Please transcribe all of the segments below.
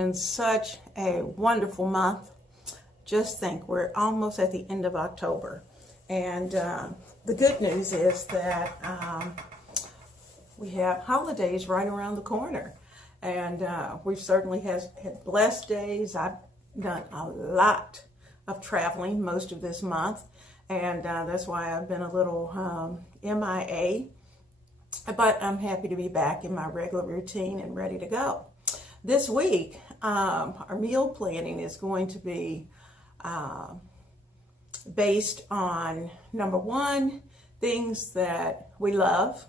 been such a wonderful month. Just think, we're almost at the end of October. And the good news is that we have holidays right around the corner. And we've certainly had blessed days. I've done a lot of traveling most of this month. And that's why I've been a little MIA. But I'm happy to be back in my regular routine and ready to go. This week, our meal planning is going to be based on, number one, things that we love.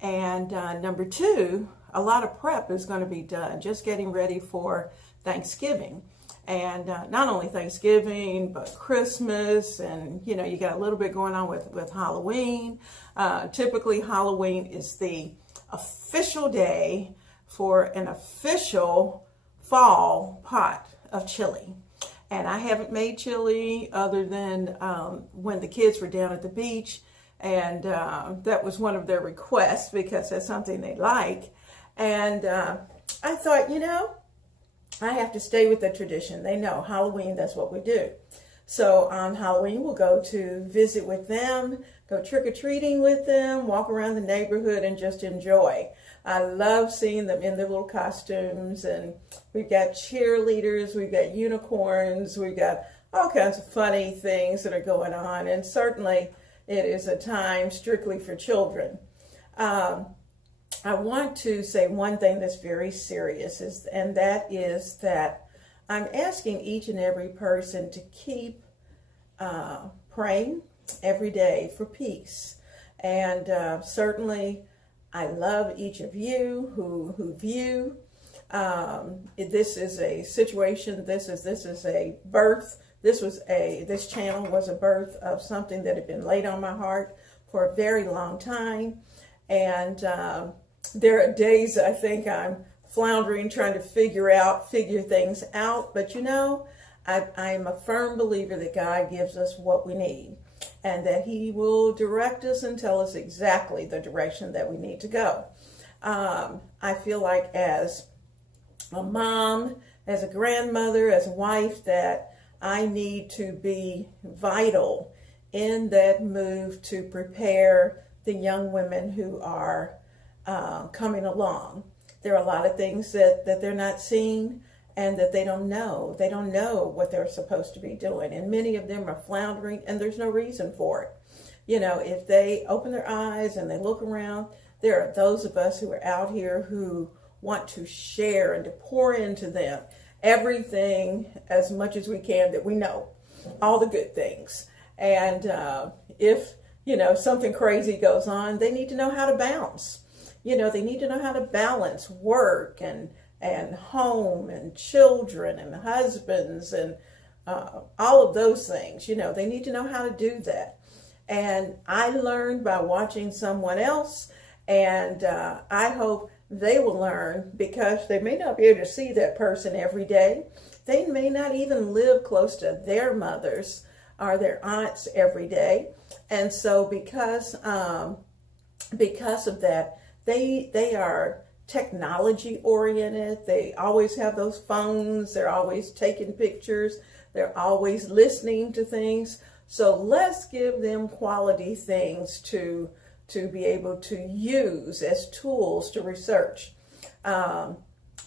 And number two, a lot of prep is going to be done, just getting ready for Thanksgiving. And not only Thanksgiving, but Christmas, and you got a little bit going on with Halloween. Typically, Halloween is the official day for an official fall pot of chili. And I haven't made chili other than when the kids were down at the beach, and that was one of their requests because that's something they like. And I thought, I have to stay with the tradition. They know Halloween, that's what we do. So on Halloween, we'll go to visit with them, go trick-or-treating with them, walk around the neighborhood and just enjoy. I love seeing them in their little costumes, and we've got cheerleaders, we've got unicorns, we've got all kinds of funny things that are going on, and certainly it is a time strictly for children. I want to say one thing that's very serious, and that is that I'm asking each and every person to keep praying every day for peace. And certainly, I love each of you who view. This is a situation. This is a birth. This channel was a birth of something that had been laid on my heart for a very long time, and there are days I think I'm floundering, trying to figure things out. But I am a firm believer that God gives us what we need, and that He will direct us and tell us exactly the direction that we need to go. I feel like as a mom, as a grandmother, as a wife, that I need to be vital in that move to prepare the young women who are coming along. There are a lot of things that they're not seeing and that they don't know. They don't know what they're supposed to be doing. And many of them are floundering, and there's no reason for it. If they open their eyes and they look around, there are those of us who are out here who want to share and to pour into them everything as much as we can that we know, all the good things. And if, something crazy goes on, they need to know how to bounce. They need to know how to balance work and home and children and husbands and all of those things. They need to know how to do that. And I learned by watching someone else, and I hope they will learn, because they may not be able to see that person every day. They may not even live close to their mothers or their aunts every day. And so because of that, they are technology oriented. They always have those phones. They're always taking pictures. They're always listening to things. So let's give them quality things to be able to use as tools to research. I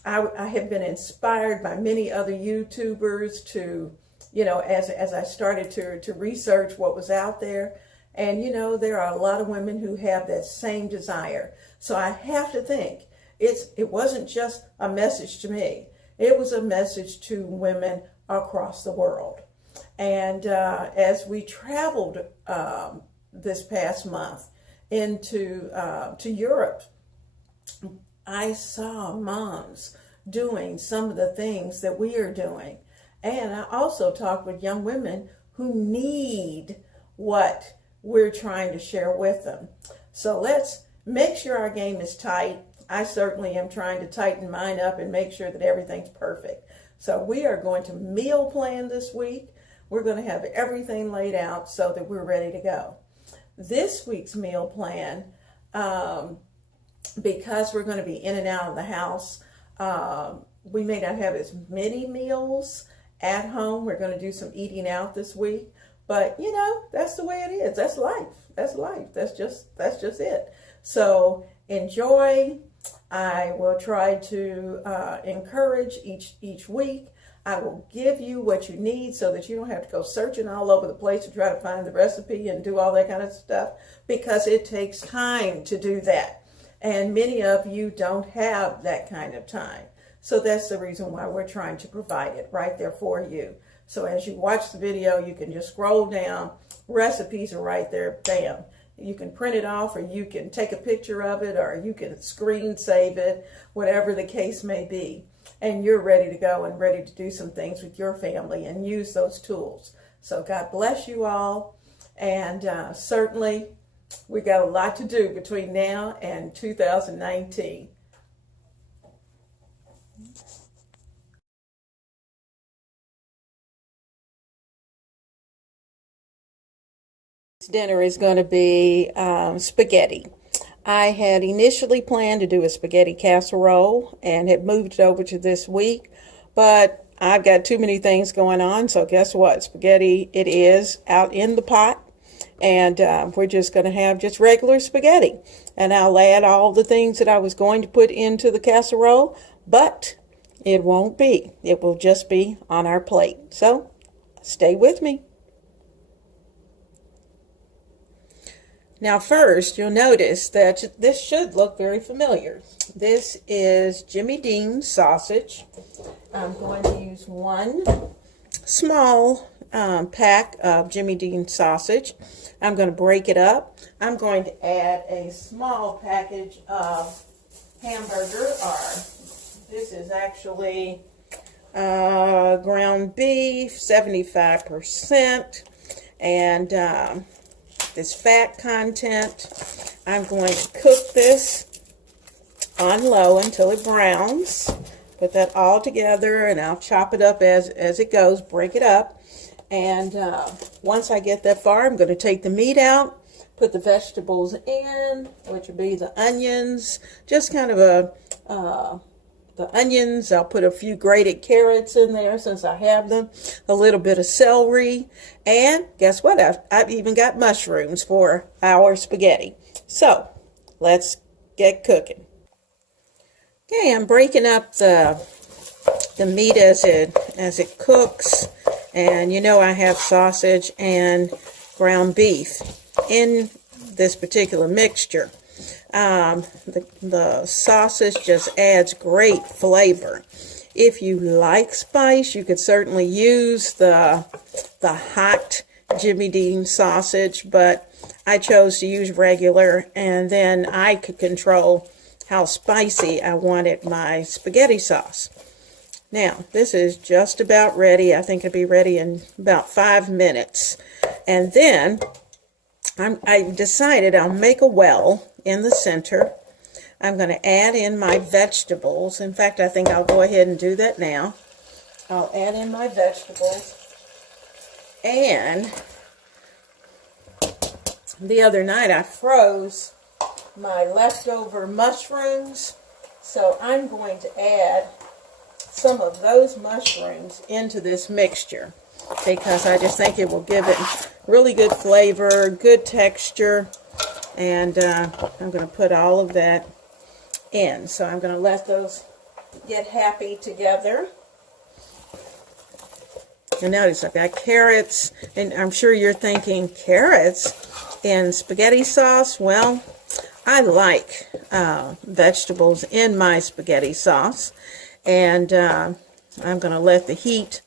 have been inspired by many other YouTubers to, as I started to research what was out there. And, there are a lot of women who have that same desire. So I have to think it wasn't just a message to me. It was a message to women across the world. And as we traveled this past month to Europe, I saw moms doing some of the things that we are doing. And I also talked with young women who need what we're trying to share with them. So let's make sure our game is tight. I certainly am trying to tighten mine up and make sure that everything's perfect. So we are going to meal plan this week. We're going to have everything laid out so that we're ready to go. This week's meal plan, because we're going to be in and out of the house, we may not have as many meals at home. We're going to do some eating out this week, but you know, that's the way it is. That's life. That's life. That's just it. So enjoy. I will try to encourage each week. I will give you what you need so that you don't have to go searching all over the place to try to find the recipe and do all that kind of stuff, because it takes time to do that. And many of you don't have that kind of time. So that's the reason why we're trying to provide it right there for you. So as you watch the video, you can just scroll down. Recipes are right there. Bam. You can print it off, or you can take a picture of it, or you can screen save it, whatever the case may be. And you're ready to go and ready to do some things with your family and use those tools. So God bless you all. And certainly we got a lot to do between now and 2019. Dinner is going to be spaghetti. I had initially planned to do a spaghetti casserole and had moved it over to this week, but I've got too many things going on, so guess what? Spaghetti it is, out in the pot, and we're just going to have just regular spaghetti. And I'll add all the things that I was going to put into the casserole, but it won't be. It will just be on our plate. So stay with me. Now first, you'll notice that this should look very familiar. This is Jimmy Dean's sausage. I'm going to use one small pack of Jimmy Dean sausage. I'm going to break it up. I'm going to add a small package of hamburger, or this is actually ground beef, 75%, and this fat content. I'm going to cook this on low until it browns. Put that all together, and I'll chop it up as it goes, break it up. And once I get that far, I'm going to take the meat out, put the vegetables in, which would be the onions, just kind of the onions. I'll put a few grated carrots in there since I have them, a little bit of celery, and guess what? I've even got mushrooms for our spaghetti. So let's get cooking. Okay, I'm breaking up the meat as it cooks, and you know I have sausage and ground beef in this particular mixture. The sausage just adds great flavor. If you like spice, you could certainly use the hot Jimmy Dean sausage, but I chose to use regular, and then I could control how spicy I wanted my spaghetti sauce. Now, this is just about ready. I think it'll be ready in about 5 minutes. And then I decided I'll make a well in the center. I'm going to add in my vegetables. In fact, I think I'll go ahead and do that now. I'll add in my vegetables. And the other night I froze my leftover mushrooms, so I'm going to add some of those mushrooms into this mixture because I just think it will give it really good flavor, good texture, and I'm going to put all of that in. So I'm going to let those get happy together. And notice I've got carrots, and I'm sure you're thinking, carrots in spaghetti sauce? Well, I like vegetables in my spaghetti sauce, and I'm going to let the heat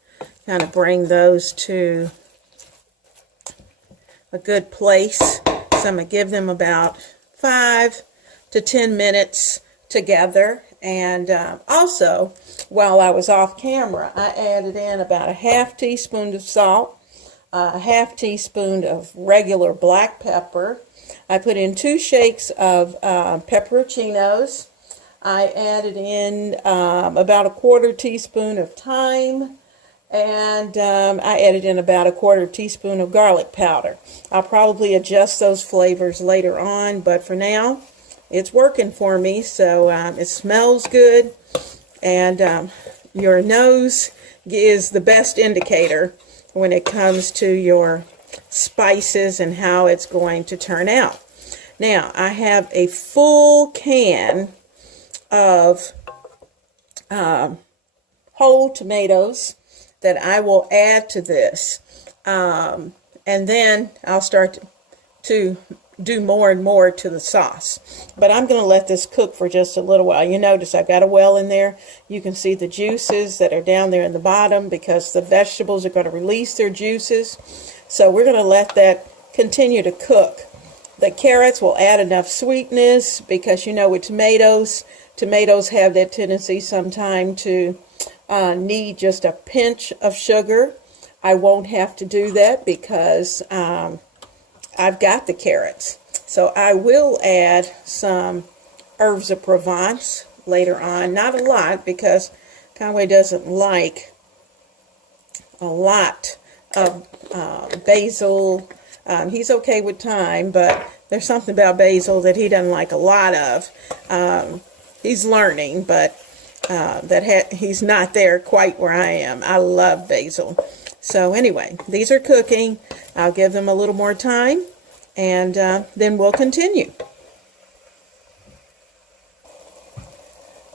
kind of bring those to a good place. So I'm going to give them about 5 to 10 minutes together. And also, while I was off camera, I added in about a ½ teaspoon of salt, a ½ teaspoon of regular black pepper. I put in 2 shakes of pepperoncinos. I added in about a ¼ teaspoon of thyme, and I added in about a ¼ teaspoon of garlic powder. I'll probably adjust those flavors later on, but for now, it's working for me. So it smells good, And your nose is the best indicator when it comes to your spices and how it's going to turn out. Now, I have a full can of whole tomatoes that I will add to this. And then I'll start to do more and more to the sauce. But I'm going to let this cook for just a little while. You notice I've got a well in there. You can see the juices that are down there in the bottom because the vegetables are going to release their juices. So we're going to let that continue to cook. The carrots will add enough sweetness because, you know, with tomatoes have that tendency sometime to need just a pinch of sugar. I won't have to do that because I've got the carrots. So I will add some herbs of Provence later on. Not a lot because Conway doesn't like a lot of basil. He's okay with thyme, but there's something about basil that he doesn't like a lot of. He's learning, but he's not there quite where I am. I love basil. So anyway, these are cooking. I'll give them a little more time, and then we'll continue.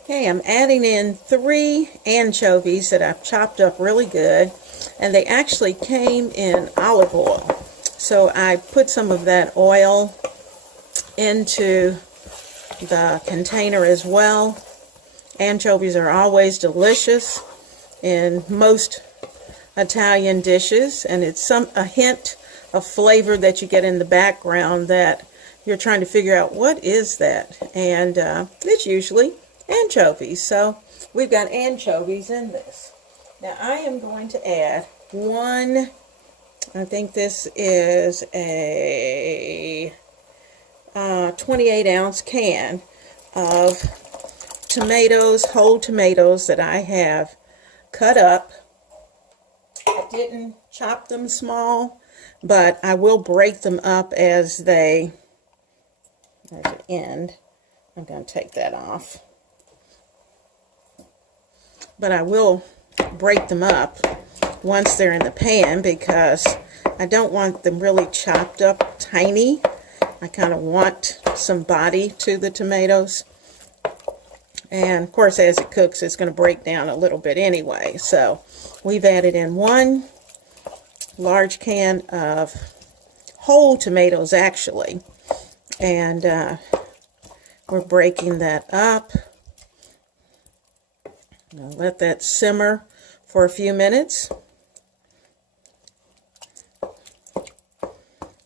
Okay, I'm adding in 3 anchovies that I've chopped up really good, and they actually came in olive oil. So I put some of that oil into the container as well. Anchovies are always delicious in most Italian dishes, and it's a hint of flavor that you get in the background that you're trying to figure out what is that, and it's usually anchovies. So we've got anchovies in this. Now I am going to add one, I think this is a 28-ounce can of tomatoes, whole tomatoes that I have cut up. I didn't chop them small, but I will break them up as they, there's an end. I'm going to take that off. But I will break them up once they're in the pan because I don't want them really chopped up tiny. I kind of want some body to the tomatoes. And of course, as it cooks, it's going to break down a little bit anyway. So we've added in 1 large can of whole tomatoes, actually. And we're breaking that up. Now let that simmer for a few minutes.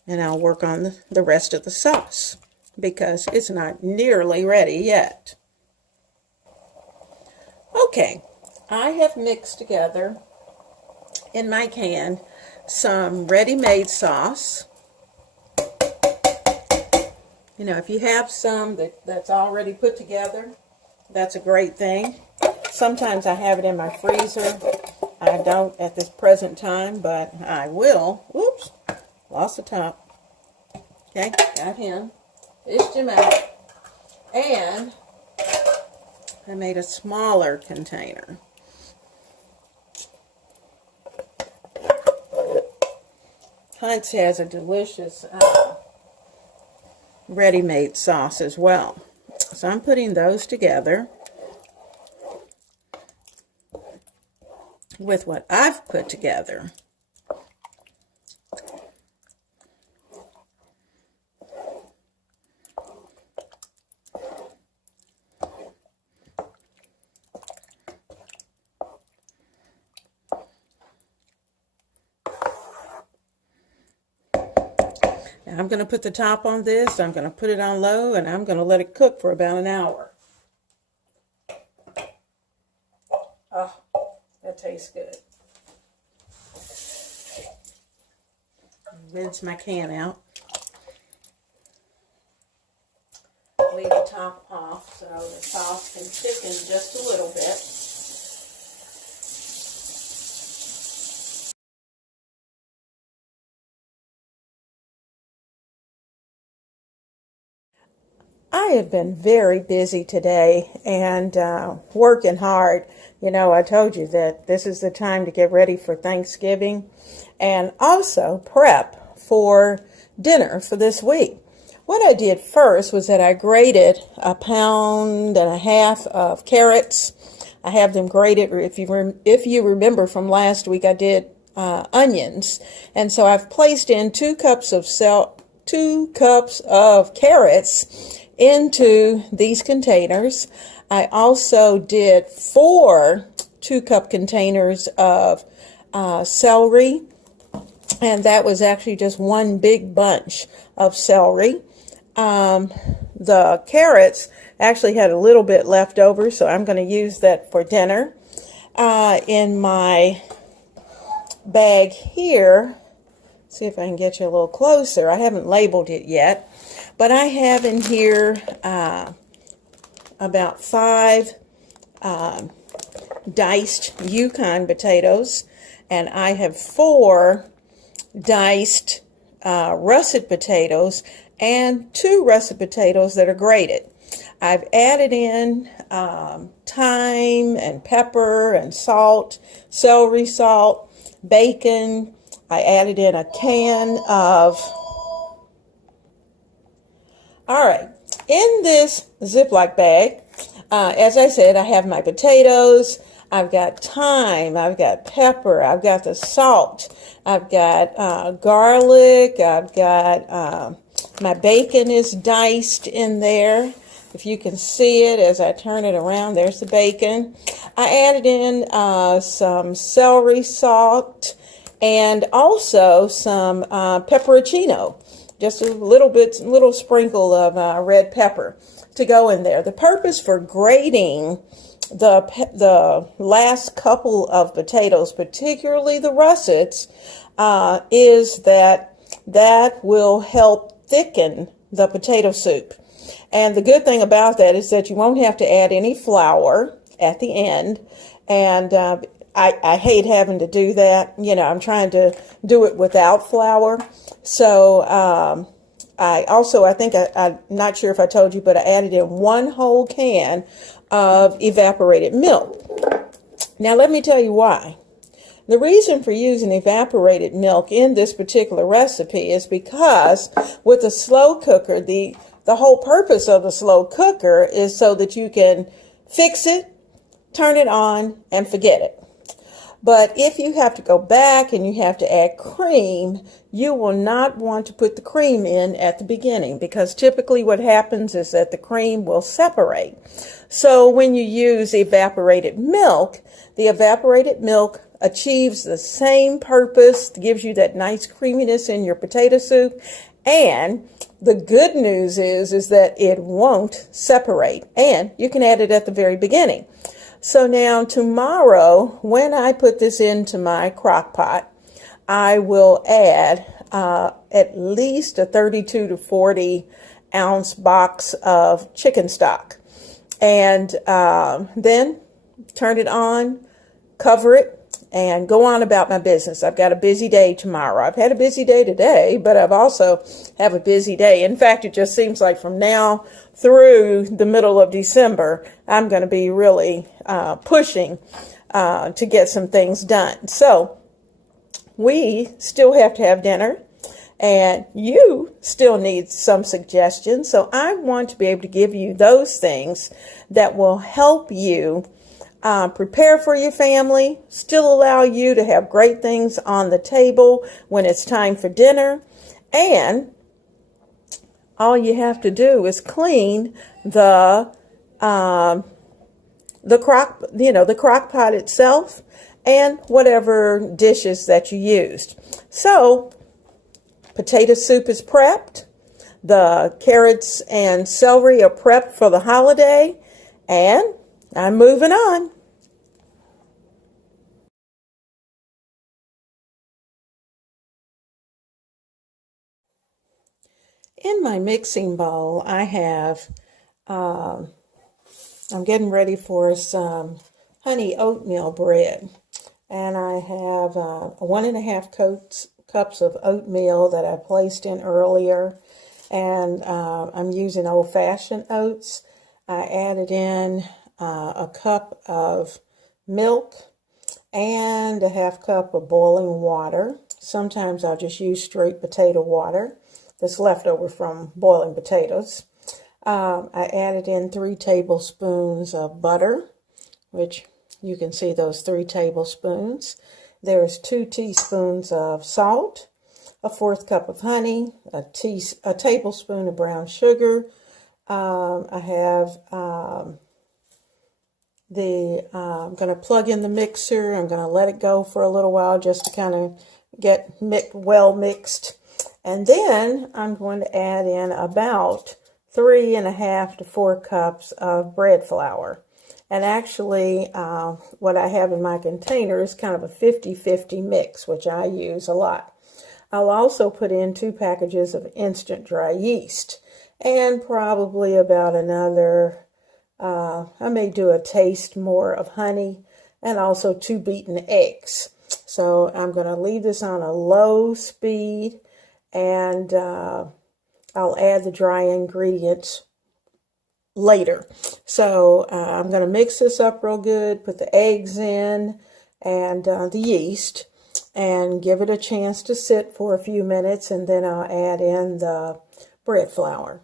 And I'll work on the rest of the sauce because it's not nearly ready yet. Okay, I have mixed together in my can some ready-made sauce. You know, if you have some that's already put together, that's a great thing. Sometimes I have it in my freezer. I don't at this present time, but I will. Oops, lost the top. Okay, got him. Fished him out. And I made a smaller container. Heinz has a delicious ready-made sauce as well. So I'm putting those together with what I've put together. Now I'm going to put the top on this. I'm going to put it on low, and I'm going to let it cook for about an hour. Oh, that tastes good. Rinse my can out. Leave the top off so the sauce can thicken just a little bit. I have been very busy today and working hard. You know, I told you that this is the time to get ready for Thanksgiving and also prep for dinner for this week. What I did first was that I grated 1.5 pounds of carrots. I have them grated. If you remember from last week, I did onions, and so I've placed in 2 cups of carrots into these containers. I also did 4 2-cup containers of celery, and that was actually just one big bunch of celery. The carrots actually had a little bit left over, so I'm going to use that for dinner. In my bag here, see if I can get you a little closer. I haven't labeled it yet, but I have in here about 5 diced Yukon potatoes, and I have 4 diced russet potatoes and 2 russet potatoes that are grated. I've added in thyme and pepper and salt, celery salt, bacon. I added in a can of... All right, in this Ziploc bag, as I said, I have my potatoes, I've got thyme, I've got pepper, I've got the salt, I've got garlic, I've got my bacon is diced in there. If you can see it as I turn it around, there's the bacon. I added in some celery salt and also some pepperoncino, just a little sprinkle of red pepper to go in there. The purpose for grating the last couple of potatoes, particularly the russets, is that will help thicken the potato soup. And the good thing about that is that you won't have to add any flour at the end. And I hate having to do that. You know, I'm trying to do it without flour. So I think I'm not sure if I told you, but I added in 1 whole can of evaporated milk. Now let me tell you why. The reason for using evaporated milk in this particular recipe is because with a slow cooker, the whole purpose of the slow cooker is so that you can fix it, turn it on, and forget it. But if you have to go back and you have to add cream, you will not want to put the cream in at the beginning, because typically what happens is that the cream will separate. So when you use evaporated milk, the evaporated milk achieves the same purpose, gives you that nice creaminess in your potato soup, and the good news is that it won't separate, and you can add it at the very beginning. So now tomorrow, when I put this into my crock pot, I will add at least a 32 to 40 ounce box of chicken stock, and then turn it on, cover it, and go on about my business. I've got a busy day tomorrow. I've had a busy day today, but I've also have a busy day. In fact, it just seems like from now through the middle of December, I'm going to be really pushing to get some things done. So we still have to have dinner, and you still need some suggestions. So I want to be able to give you those things that will help you prepare for your family, still allow you to have great things on the table when it's time for dinner, and all you have to do is clean the crock pot itself and whatever dishes that you used. So potato soup is prepped. The carrots and celery are prepped for the holiday, and I'm moving on. In my mixing bowl, I have, I'm getting ready for some honey oatmeal bread. And I have 1.5 cups of oatmeal that I placed in earlier. and I'm using old-fashioned oats. I added in a cup of milk and a half cup of boiling water. Sometimes I'll just use straight potato water that's left over from boiling potatoes. I added in 3 tablespoons of butter, which you can see those 3 tablespoons. There's 2 teaspoons of salt, a 1/4 cup of honey, a tablespoon of brown sugar. I have I'm going to plug in the mixer. I'm going to let it go for a little while just to kind of get well mixed. And then I'm going to add in about 3.5 to 4 cups of bread flour. And actually, what I have in my container is kind of a 50-50 mix, which I use a lot. I'll also put in 2 packages of instant dry yeast and probably about another, I may do a taste more of honey, and also 2 beaten eggs. So I'm going to leave this on a low speed, and I'll add the dry ingredients later. So I'm going to mix this up real good, put the eggs in and the yeast, and give it a chance to sit for a few minutes, and then I'll add in the bread flour.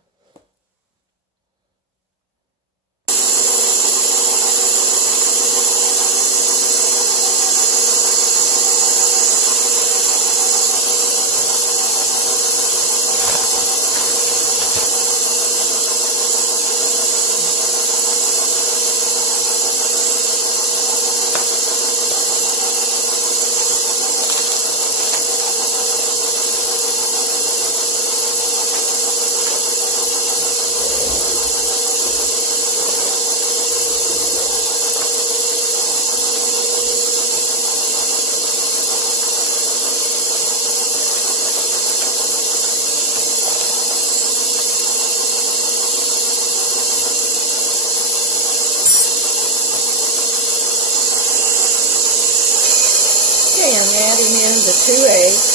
Okay, I'm adding in the 2 eggs.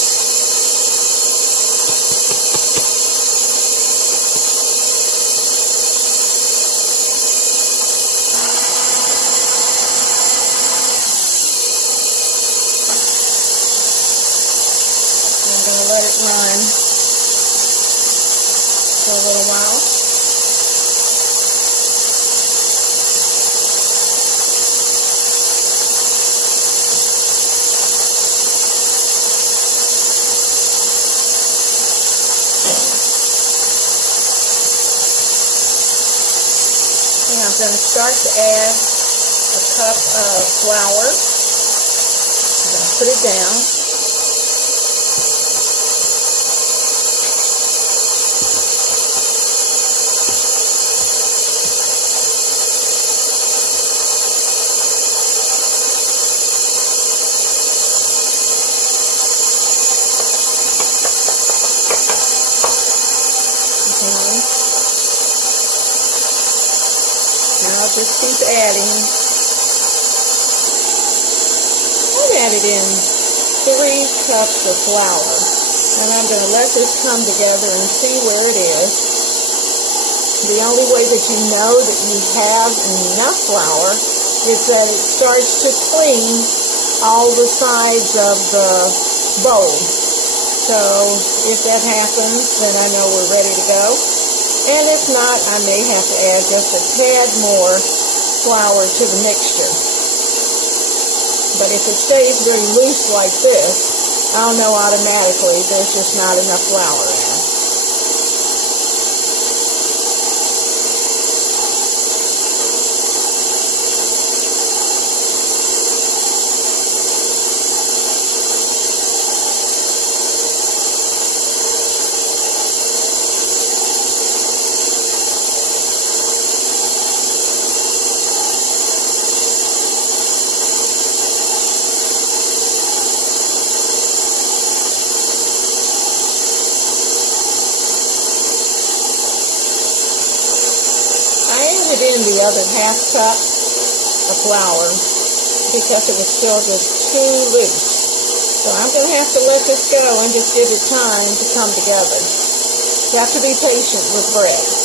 I'm going to let it run for a little while. And I'm going to start to add a cup of flour. I'm going to put it down. I'll just keep adding. I've added in 3 cups of flour, and I'm going to let this come together and see where it is. The only way that you know that you have enough flour is that it starts to clean all the sides of the bowl. So if that happens, then I know we're ready to go. And if not, I may have to add just a tad more flour to the mixture. But if it stays very loose like this, I'll know automatically there's just not enough flour in it. In the other half cup of flour because it was still just too loose. So I'm going to have to let this go and just give it time to come together. You have to be patient with bread.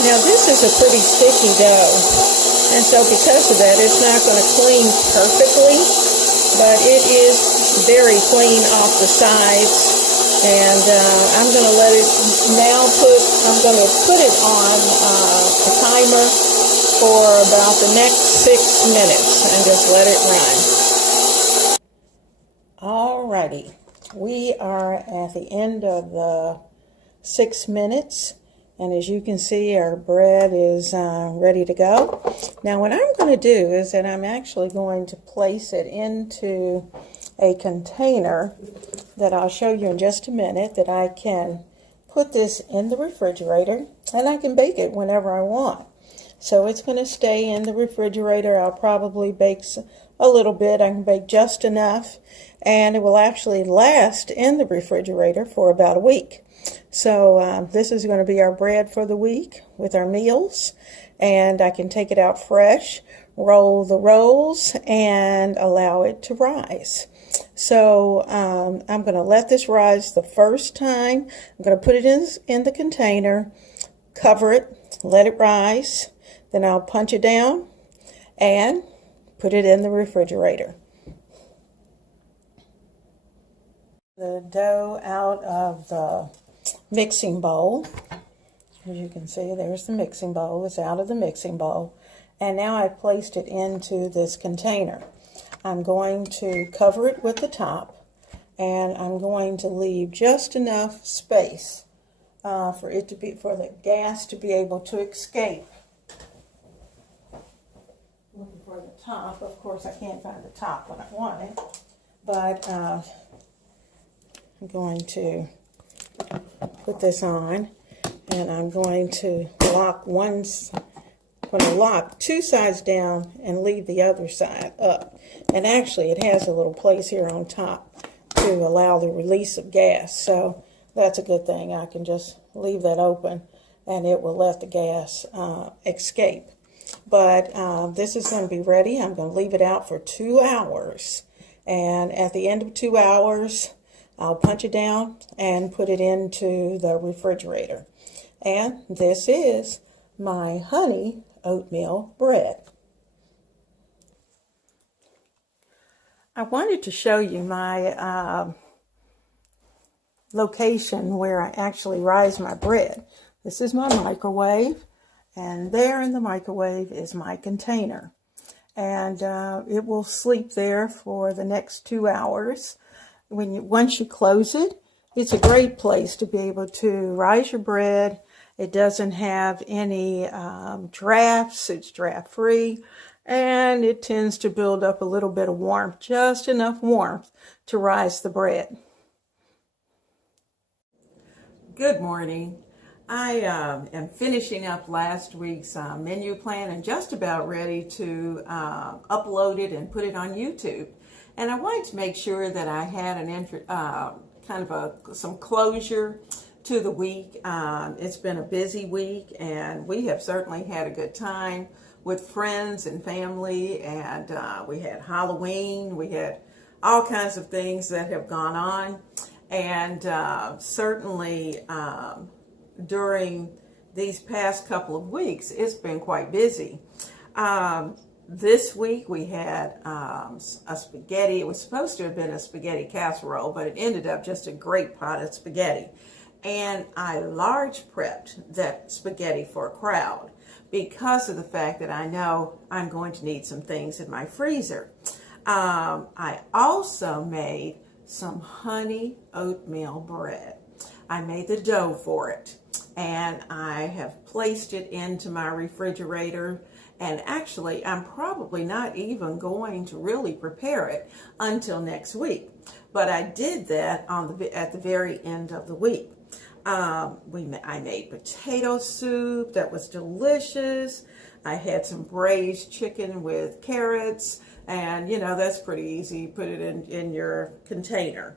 Now this is a pretty sticky dough, and so because of that, it's not going to clean perfectly, but it is very clean off the sides. And I'm going to let it I'm going to put it on a timer for about the next 6 minutes and just let it run. Alrighty, we are at the end of the 6 minutes. And as you can see, our bread is ready to go. Now what I'm going to do is that I'm actually going to place it into a container that I'll show you in just a minute, that I can put this in the refrigerator and I can bake it whenever I want. So it's going to stay in the refrigerator. I'll probably bake a little bit. I can bake just enough, and it will actually last in the refrigerator for about a week. So this is going to be our bread for the week with our meals, and I can take it out fresh, roll the rolls, and allow it to rise. So I'm going to let this rise the first time. I'm going to put it in the container, cover it, let it rise, then I'll punch it down and put it in the refrigerator. The dough out of the mixing bowl. As you can see, there's the mixing bowl. It's out of the mixing bowl. And now I've placed it into this container. I'm going to cover it with the top, and I'm going to leave just enough space for the gas to be able to escape. Looking for the top. Of course, I can't find the top when I want it, but I'm going to put this on, and I'm going to lock two sides down and leave the other side up. And actually, it has a little place here on top to allow the release of gas, so that's a good thing. I can just leave that open and it will let the gas escape. But this is going to be ready. I'm going to leave it out for 2 hours, and at the end of 2 hours I'll punch it down and put it into the refrigerator. And this is my honey oatmeal bread. I wanted to show you my location where I actually rise my bread. This is my microwave, and there in the microwave is my container. And it will sleep there for the next 2 hours. Once you close it, it's a great place to be able to rise your bread. It doesn't have any drafts. It's draft free, and it tends to build up a little bit of warmth, just enough warmth to rise the bread. Good morning. I am finishing up last week's menu plan and just about ready to upload it and put it on YouTube. And I wanted to make sure that I had some closure to the week. It's been a busy week, and we have certainly had a good time with friends and family, and we had Halloween, we had all kinds of things that have gone on, and certainly during these past couple of weeks, it's been quite busy. This week we had a spaghetti. It was supposed to have been a spaghetti casserole, but it ended up just a great pot of spaghetti. And I large prepped that spaghetti for a crowd because of the fact that I know I'm going to need some things in my freezer. I also made some honey oatmeal bread. I made the dough for it, and I have placed it into my refrigerator. And actually, I'm probably not even going to really prepare it until next week. But I did that at the very end of the week. I made potato soup that was delicious. I had some braised chicken with carrots, and that's pretty easy. Put it in your container.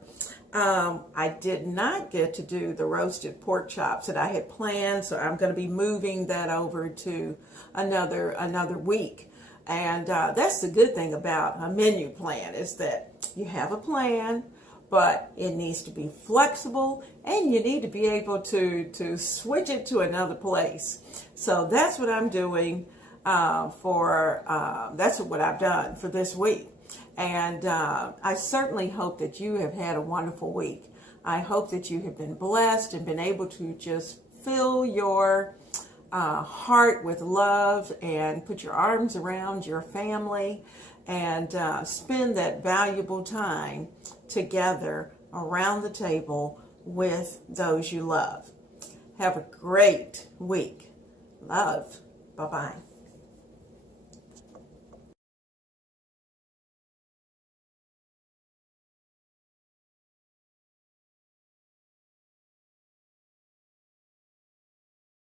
I did not get to do the roasted pork chops that I had planned, so I'm going to be moving that over to another week. And that's the good thing about a menu plan, is that you have a plan, but it needs to be flexible, and you need to be able to switch it to another place. So that's what I'm doing that's what I've done for this week. And I certainly hope that you have had a wonderful week. I hope that you have been blessed and been able to just fill your heart with love and put your arms around your family and spend that valuable time together around the table with those you love. Have a great week. Love. Bye-bye.